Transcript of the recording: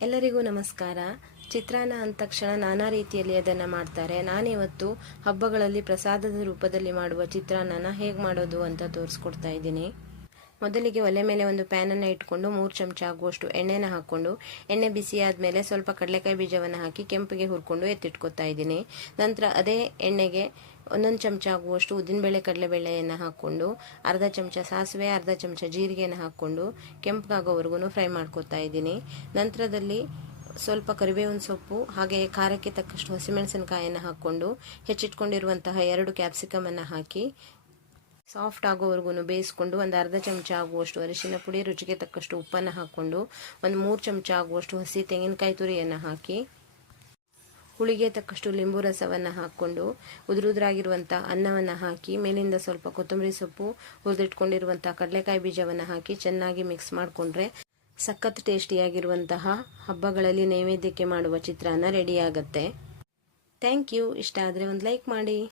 ಎಲ್ಲರಿಗೂ ನಮಸ್ಕಾರ. ಚಿತ್ರಾನ್ನ ಅಂದ ತಕ್ಷಣ ನಾನಾ ರೀತಿಯಲ್ಲಿ ಅದನ್ನು ಮಾಡ್ತಾರೆ. ನಾನಿವತ್ತು ಹಬ್ಬಗಳಲ್ಲಿ ಪ್ರಸಾದದ ರೂಪದಲ್ಲಿ ಮಾಡುವ ಚಿತ್ರಾನ್ನನ ಹೇಗೆ ಮಾಡೋದು ಅಂತ ತೋರಿಸ್ಕೊಡ್ತಾ ಇದ್ದೀನಿ. ಮೊದಲಿಗೆ ಒಲೆ ಮೇಲೆ ಒಂದು ಪ್ಯಾನನ್ನು ಇಟ್ಕೊಂಡು 3 ಚಮಚ ಆಗುವಷ್ಟು ಎಣ್ಣೆನ ಹಾಕ್ಕೊಂಡು, ಎಣ್ಣೆ ಬಿಸಿ ಆದಮೇಲೆ ಸ್ವಲ್ಪ ಕಡಲೆಕಾಯಿ ಬೀಜವನ್ನು ಹಾಕಿ ಕೆಂಪಿಗೆ ಹುರ್ಕೊಂಡು ಎತ್ತಿಟ್ಕೊತಾ ಇದ್ದೀನಿ. ನಂತರ ಅದೇ ಎಣ್ಣೆಗೆ 1 ಚಮಚ ಆಗುವಷ್ಟು ಉದ್ದಿನಬೇಳೆ ಕಡಲೆಬೇಳೆಯನ್ನು ಹಾಕ್ಕೊಂಡು, ಅರ್ಧ ಚಮಚ ಸಾಸಿವೆ, ಅರ್ಧ ಚಮಚ ಜೀರಿಗೆಯನ್ನು ಹಾಕ್ಕೊಂಡು ಕೆಂಪಗಾಗೋವರೆಗೂ ಫ್ರೈ ಮಾಡ್ಕೊತಾ ಇದ್ದೀನಿ. ನಂತರದಲ್ಲಿ ಸ್ವಲ್ಪ ಕರಿಬೇವಿನ ಸೊಪ್ಪು ಹಾಗೆ ಖಾರಕ್ಕೆ ತಕ್ಕಷ್ಟು ಹಸಿಮೆಣಸಿನಕಾಯನ್ನು ಹಾಕ್ಕೊಂಡು ಹೆಚ್ಚಿಟ್ಕೊಂಡಿರುವಂತಹ 2 ಕ್ಯಾಪ್ಸಿಕಮನ್ನು ಹಾಕಿ ಸಾಫ್ಟ್ ಆಗೋವರೆಗೂ ಬೇಯಿಸ್ಕೊಂಡು, ಒಂದು ಅರ್ಧ ಚಮಚ ಆಗುವಷ್ಟು ಅರಿಶಿನ ಪುಡಿ, ರುಚಿಗೆ ತಕ್ಕಷ್ಟು ಉಪ್ಪನ್ನು ಹಾಕ್ಕೊಂಡು, ಒಂದು 3 ಚಮಚ ಆಗುವಷ್ಟು ಹಸಿ ತೆಂಗಿನಕಾಯಿ ತುರಿಯನ್ನು ಹಾಕಿ, ಹುಳಿಗೆ ತಕ್ಕಷ್ಟು ಲಿಂಬು ರಸವನ್ನು ಹಾಕ್ಕೊಂಡು, ಉದುರುದ್ರಾಗಿರುವಂಥ ಅನ್ನವನ್ನು ಹಾಕಿ, ಮೇಲಿಂದ ಸ್ವಲ್ಪ ಕೊತ್ತಂಬರಿ ಸೊಪ್ಪು, ಹುರಿದಿಟ್ಕೊಂಡಿರುವಂಥ ಕಡಲೆಕಾಯಿ ಬೀಜವನ್ನು ಹಾಕಿ ಚೆನ್ನಾಗಿ ಮಿಕ್ಸ್ ಮಾಡಿಕೊಂಡ್ರೆ ಸಖತ್ ಟೇಸ್ಟಿಯಾಗಿರುವಂತಹ ಹಬ್ಬಗಳಲ್ಲಿ ನೈವೇದ್ಯಕ್ಕೆ ಮಾಡುವ ಚಿತ್ರಾನ್ನ ರೆಡಿಯಾಗತ್ತೆ. Thank you. ಇಷ್ಟ ಆದರೆ ಒಂದು ಲೈಕ್ ಮಾಡಿ.